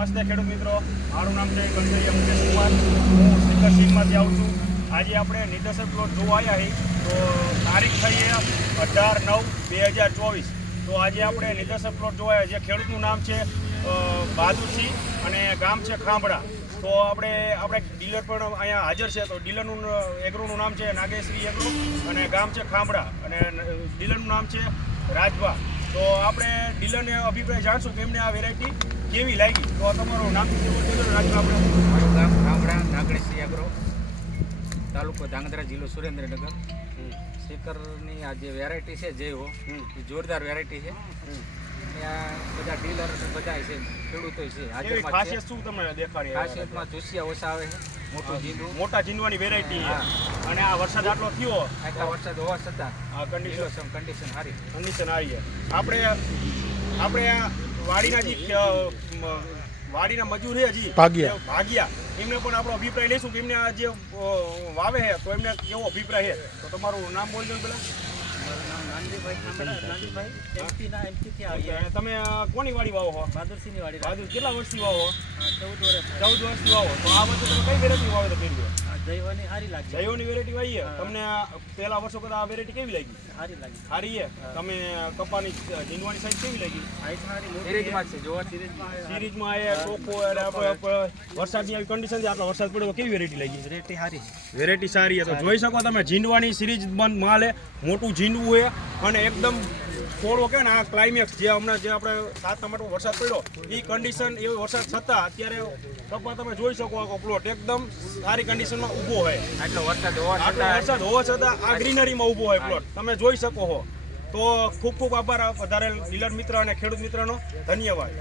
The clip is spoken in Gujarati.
નમસ્તે ખેડૂત મિત્રો, મારું નામ છે કંસરિયા મુકેશ કુમાર. હું સ્પીકર સીમમાંથી આવું છું. આજે આપણે નિદર્શક પ્લોટ જોવા આવ્યા છીએ. તો તારીખ થઈ 18/9/2024. તો આજે આપણે નિદર્શક પ્લોટ જોવા આવ્યા. જે ખેડૂતનું નામ છે બહાદુરસિંહ અને ગામ છે ખાંભડા. તો આપણે ડીલર પણ અહીંયા હાજર છે. તો ડીલરનું એગ્રોનું નામ છે નાગેશ્રી એગ્રો અને ગામ છે ખાંભડા અને ડીલરનું નામ છે રાજભા. તો આપણે ડીલરને અભિપ્રાય જાણશું કે એમને આ વેરાયટી કેવી લાગી. તો તમારું નામ રાજભા? આપણે મારું ગામ ખાંભડા, નાગેશ્રી એગ્રો, તાલુકો ધાંગધ્રા, જિલ્લો સુરેન્દ્રનગર. સ્પીકરની આ જે વેરાયટી છે જે હો એ જોરદાર વેરાયટી છે. ત્યાં બધા ડીલર બધા છે, ખેડૂતો છે. એવી ખાસિયત શું તમને દેખાડી? ખાસિયતમાં ચૂસિયા ઓછા આવે છે, મોટું જીંદું, મોટા જીંદવાની વેરાયટી છે. અને આ વરસાદ આટલો થયો, આટલા વરસાદ હોવા છતાં આ કન્ડિશન સારી. કન્ડિશન આવી છે. આપણે વાડીના મજૂર છે હજી ભાગ્યા, એમને પણ આપણો અભિપ્રાય લઈશું કે એમને આ જે વાવે છે તો એમને કેવો અભિપ્રાય છે. તો તમારું નામ બોલજો પેલા. તમે કોની વાડી વાવો છો? બહાદુરસિંહની વાડી. બહાદુર કેટલા વર્ષથી વાવો? 14 વર્ષથી વાવો. તો આ વર્ષે તમે કઈ વેરાયટી વાવેતર કર્યું? જૈવની સારી લાગી. જૈવની વેરાયટી વાવી છે. તમને પહેલા વર્ષો કરતા આ વેરાયટી કેવી લાગી? સારી લાગી. સારી છે. તમે કપાની જીંદવાની સાઈઝ કેવી લાગી? સિરીઝમાં છે જોવા. સિરીઝમાં એ ટોકો વરસાદની આવી કન્ડિશન છે, આટલો વરસાદ પડ્યો, કેવી વેરાયટી લાગી? વેરાયટી સારી. વેરાયટી સારી છે. તો જોઈ શકો તમે જીંદવાની સિરીઝ બંધ માલ છે, મોટું જીંદવું છે અને એકદમ થોડો કે ને આ ક્લાઇમેક્સ જે હમણાં જે આપણે 7 નંબરનો વરસાદ પડ્યો એ કન્ડિશન એવો વરસાદ છતાં અત્યારે કપા તમે જોઈ શકો આ પ્લોટ એકદમ સારી કન્ડિશનમાં ઊભો હોય. આટલો વરસાદ હોવા છતાં આ ગ્રીનરીમાં ઊભો હોય પ્લોટ તમે જોઈ શકો છો. તો ખૂબ ખૂબ આભાર વધારે ડીલર મિત્ર અને ખેડૂત મિત્રનો. ધન્યવાદ.